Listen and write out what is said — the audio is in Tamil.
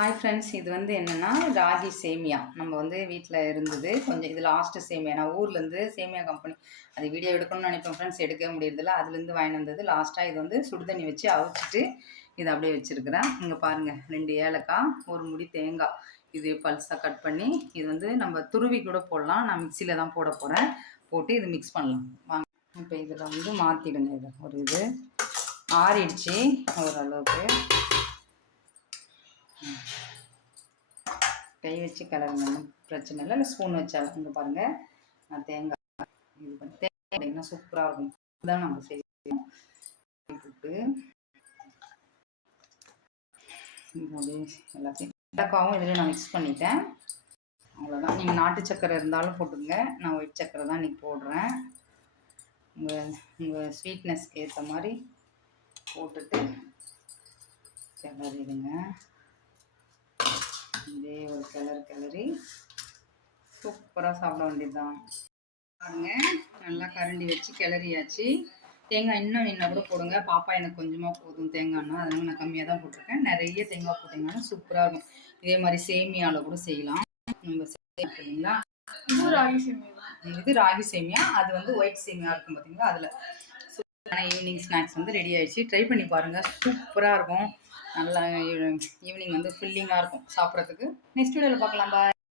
ஹாய் ஃப்ரெண்ட்ஸ், இது வந்து என்னென்னா ராகி சேமியா. நம்ம வந்து வீட்டில் இருந்தது கொஞ்சம். இது லாஸ்ட்டு சேமியா. நான் ஊர்லேருந்து சேமியா கம்பெனி அது வீடியோ எடுக்கணும்னு நினைப்பேன் ஃப்ரெண்ட்ஸ், எடுக்கவே முடியறதில்ல. அதுலேருந்து வாங்கிட்டு வந்தது. லாஸ்ட்டாக இது வந்து சுடுதண்ணி வச்சு அவிச்சிட்டு இதை அப்படியே வச்சுருக்கிறேன். இங்கே பாருங்கள், 2 ஏலக்காய், ஒரு முடி தேங்காய், இது பல்ஸாக கட் பண்ணி இது வந்து நம்ம துருவி கூட போடலாம். நான் மிக்சியில் தான் போட போகிறேன். போட்டு இது மிக்ஸ் பண்ணலாம் வாங்க. இப்போ இதில் வந்து மாற்றிடுங்க. இது ஒரு இது ஆறிடுச்சு ஓரளவுக்கு. கை வச்சு கலருங்க, பிரச்சனை இல்லை. இல்லை ஸ்பூன் வச்சாலும். இங்கே பாருங்கள், நான் தேங்காய் இது பண்ணி தேங்காய் சூப்பராக இருக்கும். இதுதான் நம்ம செய்யணும். போட்டு எல்லாத்தையும் ஏலக்காவும் இதில் நான் மிக்ஸ் பண்ணிட்டேன். அவ்வளோதான். நீங்கள் நாட்டு சக்கரை இருந்தாலும் போட்டுங்க. நான் ஒயிட் சக்கரை தான் இன்றைக்கி போடுறேன். உங்கள் ஸ்வீட்னஸ்க்கு ஏற்ற மாதிரி போட்டுட்டு கிளறிடுங்க. இதே ஒரு கிளறி சூப்பராக சாப்பிட வேண்டியதுதான். பாருங்க, நல்லா கரண்டி வச்சு கிளறியாச்சு. தேங்காய் இன்னும் நின்னா கூட போடுங்க. பாப்பா எனக்கு கொஞ்சமாக போதும் தேங்காய்னா, அதனால நான் கம்மியாக தான் போட்டிருக்கேன். நிறைய தேங்காய் போட்டிங்கன்னா சூப்பராக இருக்கும். இதே மாதிரி சேமியாவில் கூட செய்யலாம். நம்ம இல்லைங்களா, இது ராகி சேமியா. அது வந்து ஒயிட் சேமியா இருக்கும் பார்த்தீங்களா, அதில் சூப்பரான ஈவினிங் ஸ்நாக்ஸ் வந்து ரெடி ஆயிடுச்சு. ட்ரை பண்ணி பாருங்கள், சூப்பராக இருக்கும். நல்லா ஈவினிங் வந்து ஃபில்லிங்காக இருக்கும் சாப்பிட்றதுக்கு. நெக்ஸ்ட் வீடியோவில் பார்க்கலாம். பாய்.